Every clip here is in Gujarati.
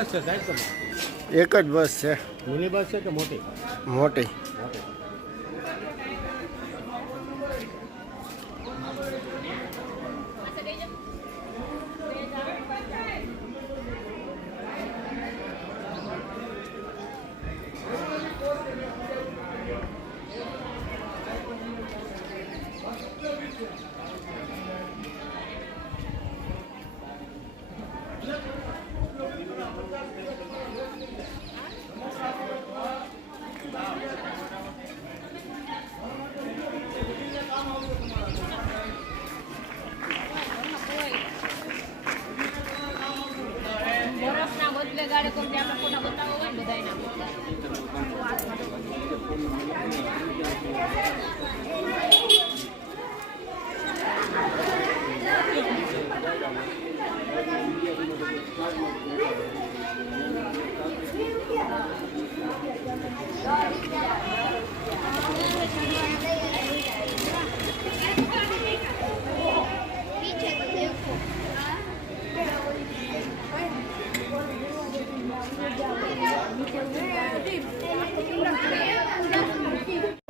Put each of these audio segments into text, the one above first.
બસ છે સાહેબ એક જ બસ છે. મિની બસ છે કે મોટી. મોટી મોટી બરફના બદલે ગાડે કોઈ આપણે ફોટા બતાવવા હોય ને બધાયના ઓલું લઈ લઈએ ગાઈડ હોય તો તમારે કલાક દોઢ કલાકના વ્યવસ્થિત આપણે રાઉન્ડ મારી સમજાવી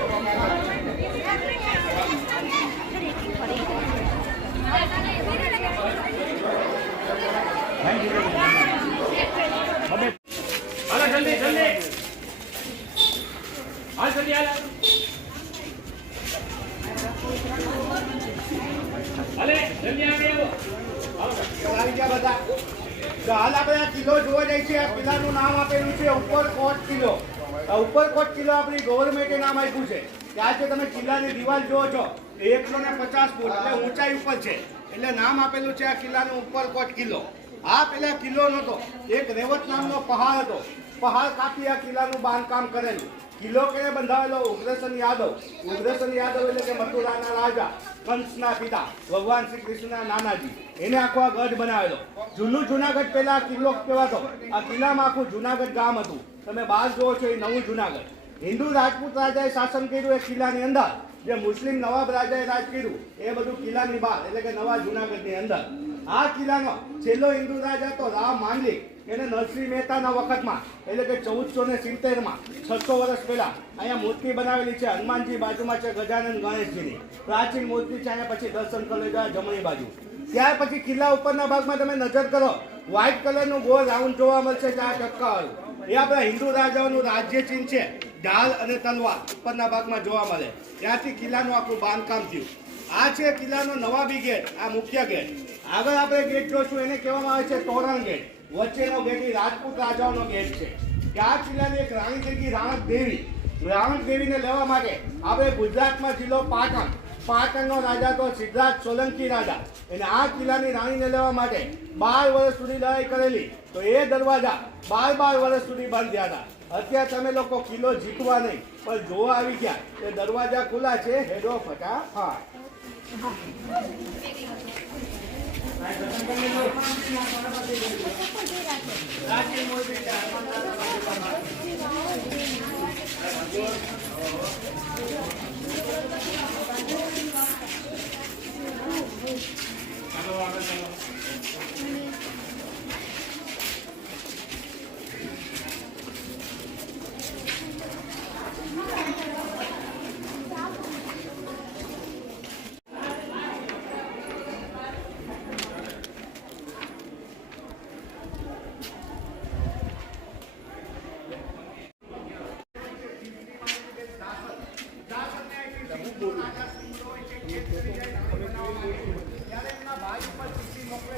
હાલો, જલ્દી જલ્દી. હાલ બધા. તો હાલ આપણે કિલ્લો જોવા જાય છે આ નામ આપેલું છે ઉપરકોટ કિલ્લો. આ ઉપરકોટ કિલ્લો આપણી ગવર્મેન્ટે નામ આપ્યું છે. કે જે તમે કિલ્લાની દિવાલ જુઓ છો એકસો ને પચાસ ફૂટ, એટલે ઊંચાઈ ઉપર છે. એટલે નામ આપેલું છે આ કિલ્લાનું ઉપરકોટ કિલ્લો. આ પેલા કિલ્લો નહોતો, એક રેવત નામનો પહાડ હતો. પહાડ કાપી આ કિલ્લાનું બાંધકામ કરેલું. કિલ્લો કે બંધાવેલો ઉગ્રસેન યાદવ. ઉગ્રસેન યાદવ એટલે કે મથુરાના રાજા, કંસના પિતા, ભગવાન શ્રી કૃષ્ણના નાનાજી. એને આખો ગઢ બનાવેલો. જૂનું જુનાગઢ પહેલા કિલ્લો કહેવાતો. આ કિલ્લામાં આખું જુનાગઢ ગામ હતું. તમે બહાર જુઓ છો એ નવું જુનાગઢ. હિન્દુ રાજપૂત રાજાએ શાસન કર્યું એ કિલ્લાની અંદર. જે મુસ્લિમ નવાબ રાજાએ રાજ કર્યું, એ બધું કિલ્લાની બહાર, એટલે કે નવા જુનાગઢની અંદર. આ કિલ્લાનો છેલ્લો હિન્દુ રાજા તો રામ માંડલિક. એને નરસિંહ મહેતાના વખતમાં, એટલે કે ચૌદસો ને સિત્તેરમાં, છસો વર્ષ પહેલા, અહીંયા મૂર્તિ બનાવેલી છે હનુમાનજી બાજુમાં છે ગજાનંદ ગણેશજીની. પ્રાચીન મૂર્તિ છે, અહીંયા પછી દર્શન કરી જાય જમણી બાજુ. ત્યાર પછી કિલ્લા ઉપરના ભાગમાં તમે નજર કરો વ્હાઇટ કલરનું ગોળ રાઉન્ડ જોવા મળશે, ચાર ચક્કર. એ આપણા હિન્દુ રાજાઓનું રાજ્ય ચિહ્ન છે. ઢાલ અને તલવાર ઉપરના ભાગમાં જોવા મળે. ત્યાંથી કિલ્લાનું આખું બાંધકામ થયું. આ છે કિલ્લાનો નવાબી ગેટ, આ મુખ્ય ગેટ. આગળ આપણે ગેટ જોશું, એને કહેવામાં આવે છે તોરણ ગેટ. વચ્ચેનો ગેટ એ રાજપૂત રાજાઓનો ગેટ છે. ત્યાં કિલ્લાની એક રાણી ગઈ, રાણક દેવી. રાણક દેવીને લેવા માટે આપણે ગુજરાતમાં જિલ્લો પાટણ. પાટણનો રાજા તો સિદ્ધાર્થ સોલંકી રાજા. અને આ કિલ્લાની રાણીને લેવા માટે બાર વર્ષ સુધી લડાઈ કરેલી. તો એ દરવાજા બાર બાર વર્ષ સુધી બંધ થયા હતા. અત્યારે તમે લોકો કિલ્લો જીતવા નહીં, પણ જોવા આવી ગયા. એ દરવાજા ખુલ્લા છે હેડો ફટાફટ ત્યારે એમના ભાઈ ઉપર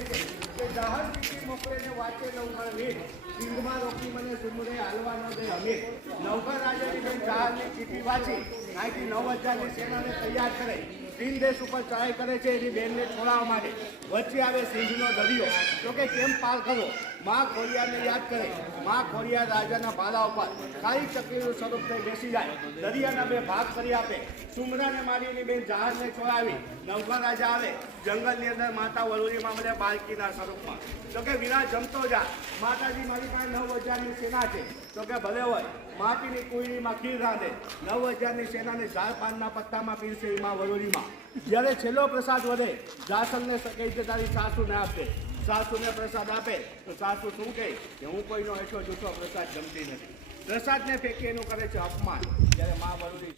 છે કે જાહેર ચિઠ્ઠી મોકલે ને વાંચે નવઘર વીર સિંગમાં રોકી મને સુમરે હાલવા ન દે અમીર નવઘર રાજાની બેન જાહેરની ચીઠી વાંચી અહીંથી નવ હજારની સેનાને તૈયાર કરે ચીન દેશ ઉપર ચડાઈ કરે છે એની બેનને છોડાવવા માટે. વચ્ચે આવે સિંધનો દરિયો. તો કે કેમ પાર કરવો માં ખોરિયાને યાદ કરે. માં ખોરિયા રાજાના ભાલા ઉપર ખાલી ચકલીનું સ્વરૂપ થઈ બેસી જાય. દરિયાના બે ભાગ કરી આપે. સુમરાને મારીની બેન જહાજને છોડાવી. નવઘા રાજા આવે. જંગલની અંદર માતા વરુડીમાં મળે બાળકીના સ્વરૂપમાં. તો કે વિરાટ જમતો જા. માતાજી મારી પાસે નવ હજારની સેના છે. તો કે ભલે હોય, માટીની કુઈડીમાં ખીર રાંધે નવ હજારની સેનાને ઝાડ પાનના પત્તામાં પીરસે એમાં વરોડીમાં જ્યારે છેલ્લો પ્રસાદ વધે જાસનને કહી છે તારી સાસુને આપે. સાસુને પ્રસાદ આપે, તો સાસુ શું કહે કે, હું કોઈનો એટલો જૂઠો પ્રસાદ જમતી નથી. પ્રસાદને ફેંકી એનું કરે છે અપમાન. જ્યારે મા વરોડી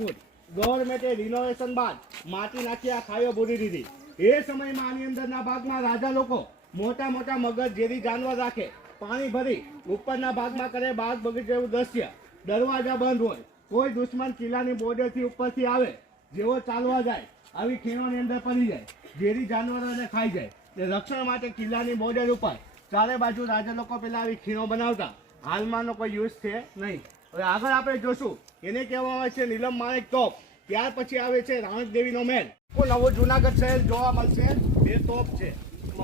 વિકાસપુર ગવર્મેન્ટે રિનોવેશન બાદ માટી નાખી આ ખાઈઓ બોલી દીધી. એ સમયમાં આની અંદરના ભાગમાં રાજા લોકો મોટા મોટા મગજ જેવી જાનવર રાખે. પાણી ભરી ઉપરના ભાગમાં કરે બાગ બગીચા એવું દ્રશ્ય. દરવાજા બંધ હોય. કોઈ દુશ્મન કિલ્લાની બોર્ડરથી ઉપરથી આવે. જેવો ચાલવા જાય, આવી ખીણોની અંદર પડી જાય. ઝેરી જાનવરોને ખાઈ જાય. તે રક્ષણ માટે કિલ્લાની બોર્ડર ઉપર ચારે બાજુ રાજા લોકો પેલા આવી ખીણો બનાવતા. હાલમાંનો કોઈ યુઝ છે નહીં. હવે આગળ આપણે જોશું. એને કહેવામાં આવે છે નીલમ માણેક તોપ ત્યાર પછી આવે છે રાણક દેવીનો કોઈ નવો જુનાગઢ શહેર જોવા મળશે? બે તોપ છે.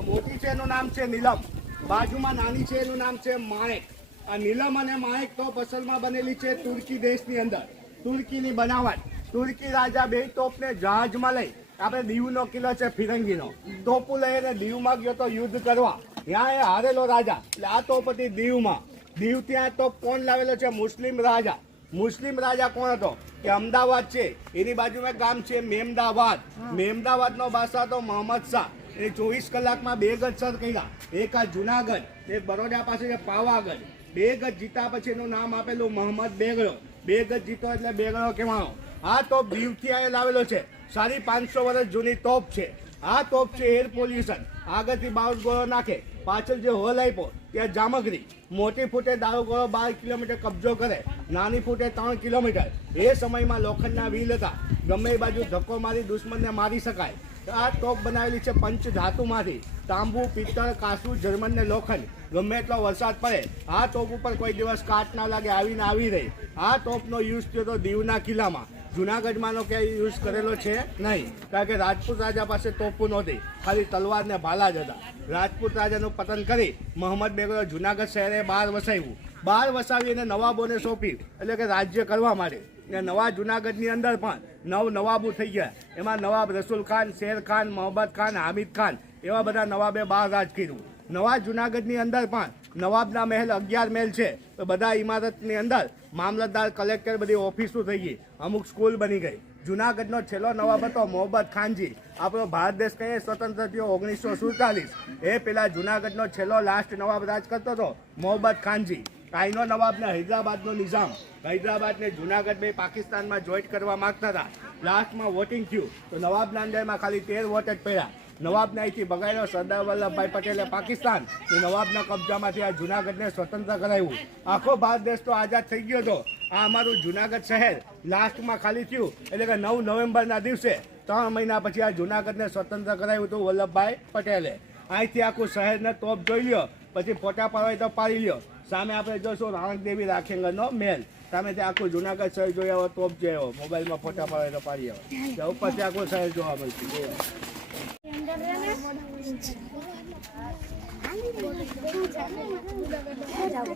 મોટી છે એનું નામ છે નીલમ. બાજુમાં નાની છે એનું નામ છે માણેક. આ નીલમ અને માણેક તોપ અસલમાં બનેલી છે તુર્કી દેશની અંદર. તુર્કીની બનાવટ. તુર્કી રાજા બે તોપને જહાજમાં લઈ. આપણે દીવનો કિલ્લો છે ફિરંગીનો. તોપુ લઈને દીવમાં ગયો તો યુદ્ધ કરવા. ત્યાં એ હારેલો રાજા. એટલે આ તોપ હતી દીવમાં. દીવ ત્યાં તો કોણ લાવેલો છે? મુસ્લિમ રાજા. મુસ્લિમ રાજા કોણ હતો? કે અમદાવાદ છે. એની બાજુમાં ગામ છે મેમદાવાદ. મેમદાવાદનો બાદશાહ તો મોહમ્મદ શાહ. એ ચોવીસ કલાકમાં બે ગજ સર કર્યા. એક આ જુનાગઢ એક બરોડા પાસે છે પાવાગઢ. બે ગજ જીતા પછી એનું નામ આપેલું મોહમ્મદ બેગડો. બે ગજ જીતો એટલે બેગડો કહેવાનો. આ તોપ દીવથી આ લાવેલો છે. સાડી પાંચસો વર્ષ જૂની તોપ છે. આ તોપ છે એર પોલ્યુશન આગળથી બાઉટ ગોળો નાખે. પાછળ જે હોલ આપ્યો ત્યાં જામગરી મોટી ફૂટે દારૂગોળો બાર કિલોમીટર કબજો કરે, નાની ફૂટે ત્રણ કિલોમીટર. એ સમયમાં લોખંડના વ્હીલ હતા. ગમે એ બાજુ ધક્કો મારી દુશ્મનને મારી શકાય. આ તોપ બનાવેલી છે પંચ ધાતુમાંથી. તાંબુ, પિત્તળ, કાસુ જર્મન ને લોખંડ. ગમે એટલો વરસાદ પડે, આ તોપ ઉપર કોઈ દિવસ કાટ ના લાગે, આવીને આવી રહી. આ તોપનો યુઝ થયો તો દીવના કિલ્લામાં. જુનાગઢમાંનો ક્યાંય યુઝ કરેલો છે? નહીં. કારણ કે રાજપૂત રાજા પાસે તોપું નહોતી. ખાલી તલવાર ને ભાલા જ હતા. રાજપૂત રાજાનું પતન કરી મોહમ્મદ બેગડો જુનાગઢ શહેરે બહાર વસાવ્યું. બહાર વસાવી અને નવાબોને સોંપી. એટલે કે રાજ્ય કરવા માટે. ને નવા જુનાગઢની અંદર પણ નવ નવાબો થઈ ગયા. એમાં નવાબ રસુલ ખાન શેર ખાન મોહમ્મદ ખાન હામિદ ખાન એવા બધા નવાબે બહાર રાજ કર્યું. નવા જુનાગઢની અંદર પણ નવાબના મહેલ અગિયાર મહેલ છે. તો બધા ઇમારતની અંદર મામલતદાર, કલેક્ટર બધી ઓફિસો થઈ ગઈ. અમુક સ્કૂલ બની ગઈ. જુનાગઢનો છેલ્લો નવાબ હતો મોહમ્મદ ખાનજી. આપણો ભારત દેશ કહીએ, સ્વતંત્ર થયો ઓગણીસો સુડતાલીસ. એ પેલા જુનાગઢનો છેલ્લો લાસ્ટ નવાબ રાજ કરતો હતો, મોહમ્મદ ખાનજી. કાઈનો નવાબને હૈદરાબાદનો નિઝામ. હૈદરાબાદને જુનાગઢ બે પાકિસ્તાનમાં જોઈન્ટ કરવા માગતા હતા. લાસ્ટમાં વોટિંગ થયું. તો નવાબના અંદરમાં ખાલી તેર વોટ જ પડ્યા. નવાબને અહીંથી બગાડ્યો સરદાર વલ્લભભાઈ પટેલે પાકિસ્તાન. નવાબના કબજામાંથી આ જુનાગઢને સ્વતંત્ર કરાવ્યું આખો ભારત દેશ તો આઝાદ થઈ ગયો હતો. આ અમારું જુનાગઢ શહેર લાસ્ટમાં ખાલી થયું. એટલે કે નવ નવેમ્બરના દિવસે ત્રણ મહિના પછી આ જુનાગઢને સ્વતંત્ર કરાવ્યું હતું વલ્લભભાઈ પટેલે. અહીંથી આખું શહેરને તોપ જોઈ લ્યો. પછી ફોટા પાડવા તો પાડી લ્યો. સામે આપણે જોશું રાણક દેવી રાખેંગરનો મેલ સામે ત્યાં આખું જુનાગઢ શહેર જોયા હોય તોપ જોયો મોબાઈલમાં ફોટા પાડવા તો પાડી આવો. ઉપરથી આખું શહેર જોવા મળશે. આવો.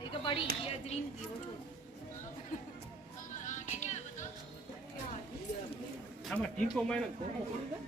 એક બડી ગઈ અજરીન ગઈ આમાં ટીકો મારે ખોખો કરી દે